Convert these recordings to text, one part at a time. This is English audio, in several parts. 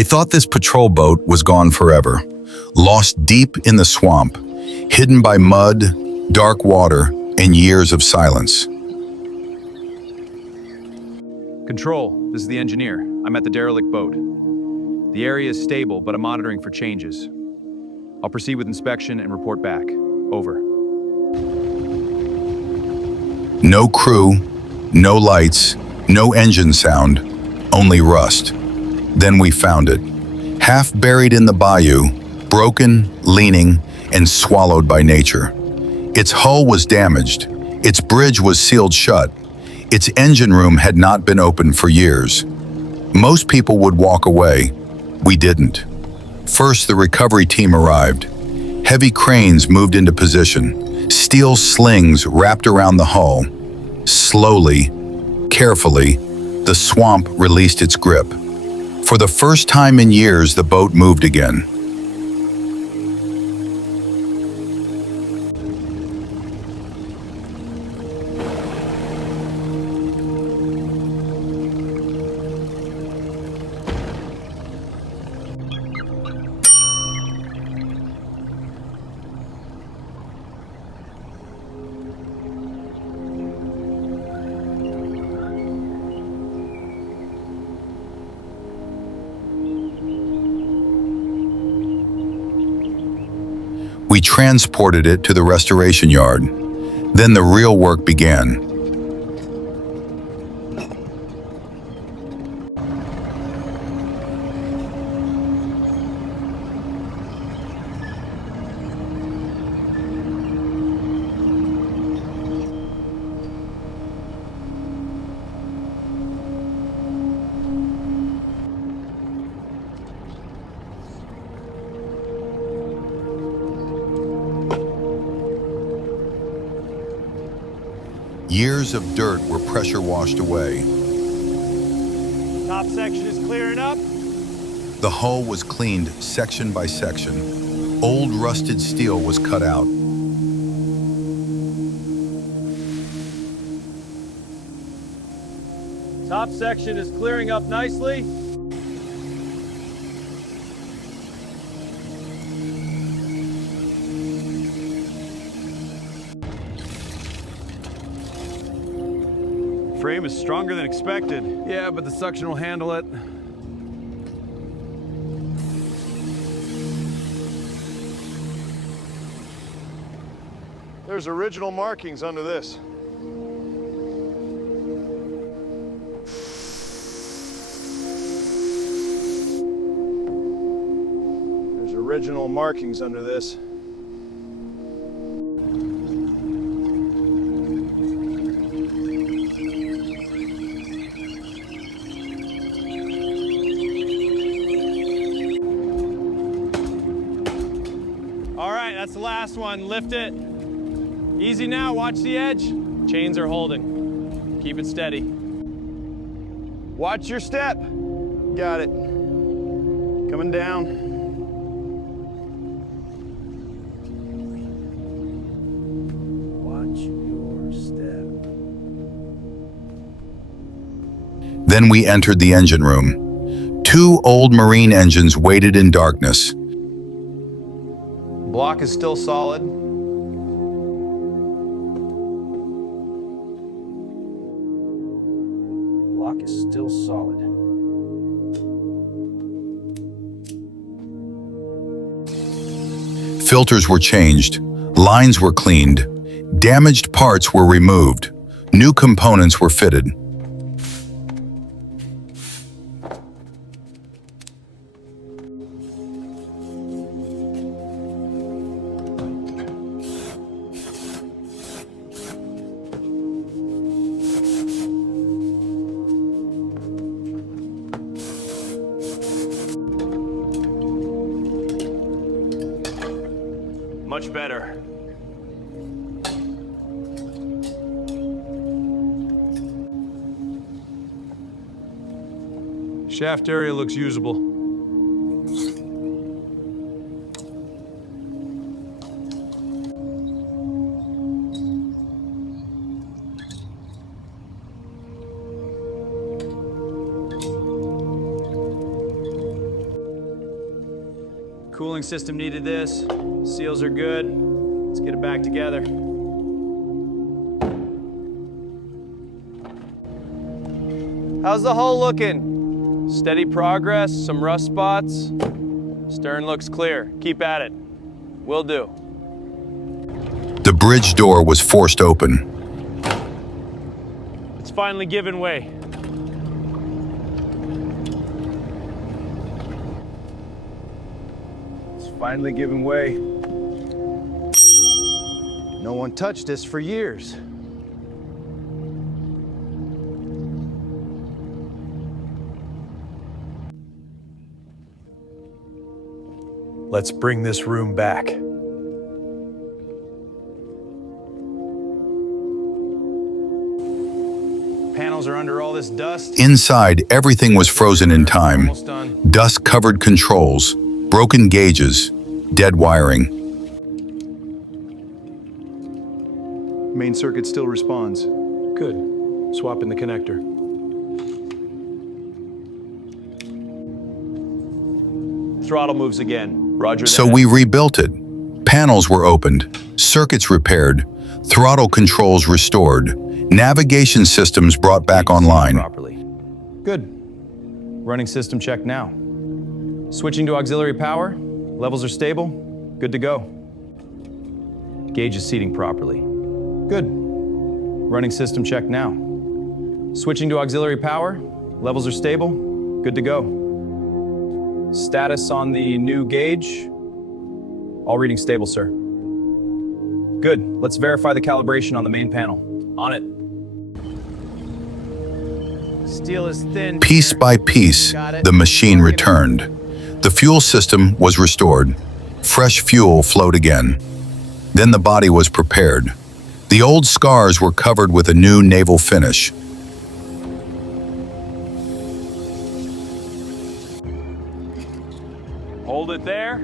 They thought this patrol boat was gone forever, lost deep in the swamp, hidden by mud, dark water, and years of silence. Control, this is the engineer. I'm at the derelict boat. The area is stable, but I'm monitoring for changes. I'll proceed with inspection and report back. Over. No crew, no lights, no engine sound, only rust. Then we found it, half buried in the bayou, broken, leaning, and swallowed by nature. Its hull was damaged, its bridge was sealed shut, its engine room had not been opened for years. Most people would walk away. We didn't. First, the recovery team arrived. Heavy cranes moved into position, steel slings wrapped around the hull. Slowly, carefully, the swamp released its grip. For the first time in years, the boat moved again. We transported it to the restoration yard. Then the real work began. Years of dirt were pressure washed away. Top section is clearing up. The hull was cleaned section by section. Old rusted steel was cut out. Top section is clearing up nicely. Frame is stronger than expected. Yeah, but the suction will handle it. There's original markings under this. There's original markings under this. All right, that's the last one. Lift it. Easy now, watch the edge. Chains are holding. Keep it steady. Watch your step. Got it. Coming down. Watch your step. Then we entered the engine room. Two old marine engines waited in darkness. Block is still solid. Block is still solid. Filters were changed, lines were cleaned, damaged parts were removed, new components were fitted. Much better. Shaft area looks usable. Cooling system needed this. Seals are good. Let's get it back together. How's the hull looking? Steady progress, some rust spots. Stern looks clear. Keep at it. Will do. The bridge door was forced open. It's finally given way. It's finally giving way. No one touched this for years. Let's bring this room back. Panels are under all this dust. Inside, everything was frozen in time. Almost done. Dust-covered controls, broken gauges, dead wiring. Main circuit still responds. Good. Swap in the connector. Throttle moves again. Roger So that. we rebuilt it. Panels were opened, circuits repaired, throttle controls restored, navigation systems brought back online. Properly. Good. Running system check now. Switching to auxiliary power. Levels are stable. Good to go. Gauge is seating properly. Good. Running system check now. Switching to auxiliary power. Levels are stable. Good to go. Status on the new gauge. All readings stable, sir. Good. Let's verify the calibration on the main panel. On it. Steel is thin. Piece by piece, the machine returned. The fuel system was restored. Fresh fuel flowed again. Then the body was prepared. The old scars were covered with a new naval finish. Hold it there.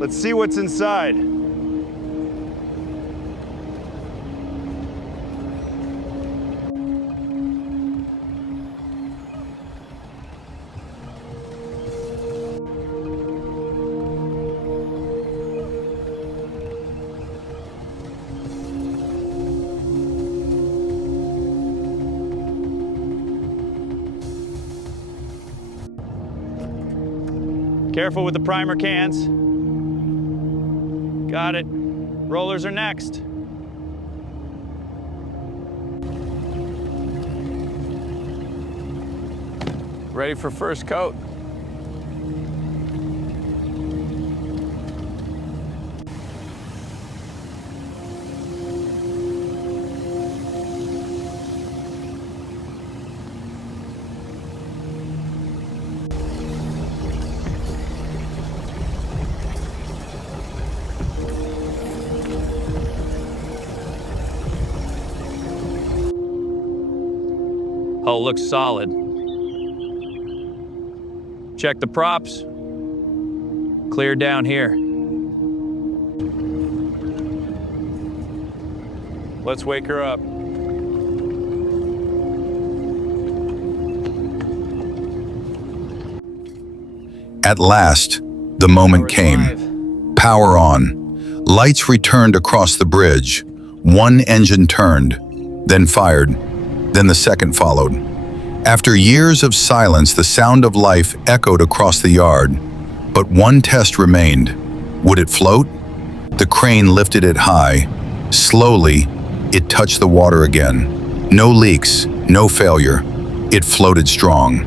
Let's see what's inside. Careful with the primer cans. Got it. Rollers are next. Ready for first coat. Hull looks solid. Check the props. Clear down here. Let's wake her up. At last, the moment came. Power on. Lights returned across the bridge. One engine turned, then fired. Then the second followed. After years of silence, the sound of life echoed across the yard. But one test remained. Would it float? The crane lifted it high. Slowly, it touched the water again. No leaks, no failure. It floated strong.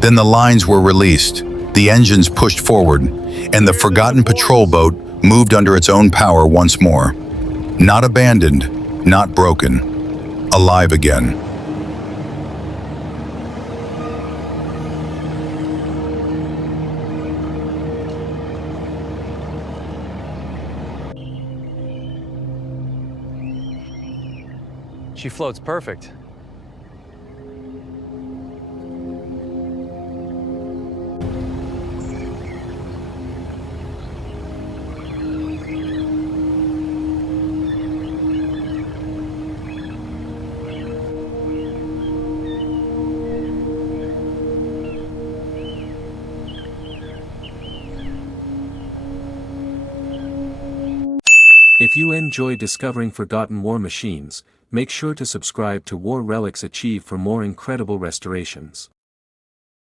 Then the lines were released. The engines pushed forward, and the forgotten patrol boat moved under its own power once more. Not abandoned, not broken. Alive again. She floats perfect. If you enjoy discovering forgotten war machines, make sure to subscribe to War Relics Achieve for more incredible restorations.